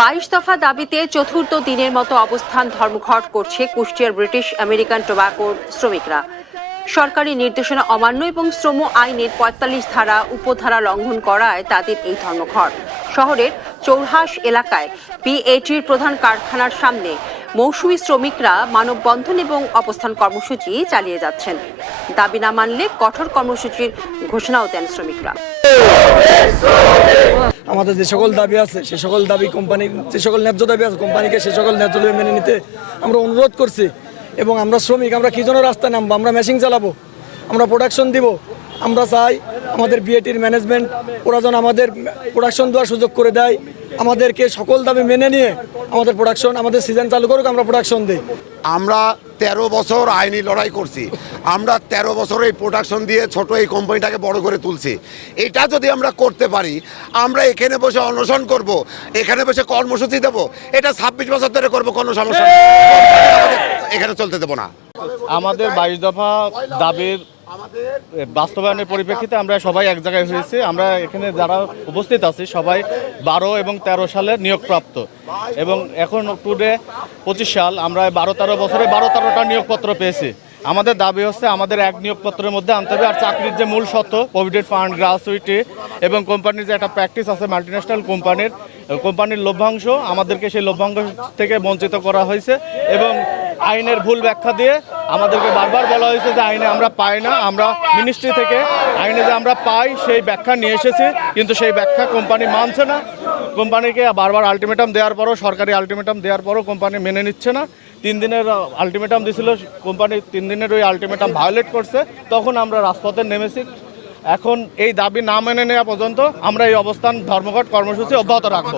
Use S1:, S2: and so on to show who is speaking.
S1: বাইশ দফা দাবিতে চতুর্থ দিনের মতো অবস্থান ধর্মঘট করছে কুষ্টিয়ার ব্রিটিশ আমেরিকান টোবাকোর শ্রমিকরা। সরকারি নির্দেশনা অমান্য এবং শ্রম আইনের পঁয়তাল্লিশ ধারা উপধারা লঙ্ঘন করায় তাদের এই ধর্মঘট। শহরের চৌহাস এলাকায় বিএটির প্রধান কারখানার সামনে মৌসুমী শ্রমিকরা মানববন্ধন এবং অবস্থান কর্মসূচি চালিয়ে যাচ্ছেন। দাবি না মানলে কঠোর কর্মসূচির ঘোষণাও দেন শ্রমিকরা।
S2: আমাদের যে সকল দাবি আছে, সে সকল দাবি কোম্পানি, যে সকল ন্যায্য দাবি আছে, কোম্পানিকে সে সকল ন্যায্য দাবি মেনে নিতে আমরা অনুরোধ করছি এবং আমরা শ্রমিক, আমরা কী জন্য রাস্তায় নামবো? আমরা মেশিন চালাবো? আমরা প্রোডাকশন দিব? আমরা চাই আমাদের বিএটির ম্যানেজমেন্ট ওরা যেন আমাদের প্রোডাকশন দেওয়ার সুযোগ করে দেয়। আমাদেরকে সকল দাবি মেনে নিয়ে আমাদের প্রোডাকশন আমাদের সিজন চালু করুক আমরা প্রোডাকশন দিই।
S3: আমরা তেরো বছর আইনি লড়াই করছি। আমরা তেরো বছর এই প্রোডাকশন দিয়ে ছোট এই কোম্পানিটাকে বড় করে তুলছি। এটা যদি আমরা করতে পারি আমরা এখানে বসে অনশন করব এখানে বসে কর্মসূচি দেব এটা ছাব্বিশ বছর ধরে করব কোনো সমস্যা এখানে চলতে দেবো না।
S4: আমাদের বাইশ দফা দাবির বাস্তবায়নের পরিপ্রেক্ষিতে আমরা সবাই এক জায়গায় হয়েছি। আমরা এখানে যারা উপস্থিত আছি, সবাই বারো এবং তেরো সালে নিয়োগপ্রাপ্ত। এবং এখন টুডে পঁচিশ সাল, আমরা বারো তেরো বছরে বারো তেরোটা নিয়োগপত্র পেয়েছি। আমাদের দাবি হচ্ছে আমাদের এক নিয়োগপত্রের মধ্যে আনতে হবে, আর চাকরির যে মূল সত্য প্রভিডেন্ট ফান্ড গ্রাসুইটি এবং কোম্পানির যে একটা প্র্যাকটিস আছে মাল্টিন্যাশনাল কোম্পানির কোম্পানির লভ্যাংশ, আমাদেরকে সেই লভ্যাংশ থেকে বঞ্চিত করা হয়েছে এবং আইনের ভুল ব্যাখ্যা দিয়ে আমাদেরকে বারবার বলা হয়েছে যে আইনে আমরা পাই না, আমরা মিনিস্ট্রি থেকে আইনে যে আমরা পাই, সেই ব্যাখ্যা নিয়ে এসেছি, কিন্তু সেই ব্যাখ্যা কোম্পানি মানছে না। কোম্পানিকে বারবার আলটিমেটাম দেওয়ার পরও, সরকারি আলটিমেটাম দেওয়ার পরও কোম্পানি মেনে নিচ্ছে না। তিন দিনের আলটিমেটাম দিছিল, কোম্পানি তিন দিনের ওই আলটিমেটাম ভায়োলেট করছে। তখন আমরা রাজপথে নেমেছি। এখন এই দাবি না মেনে নেওয়া পর্যন্ত আমরা এই অবস্থান, ধর্মঘট, কর্মসূচি অব্যাহত রাখব।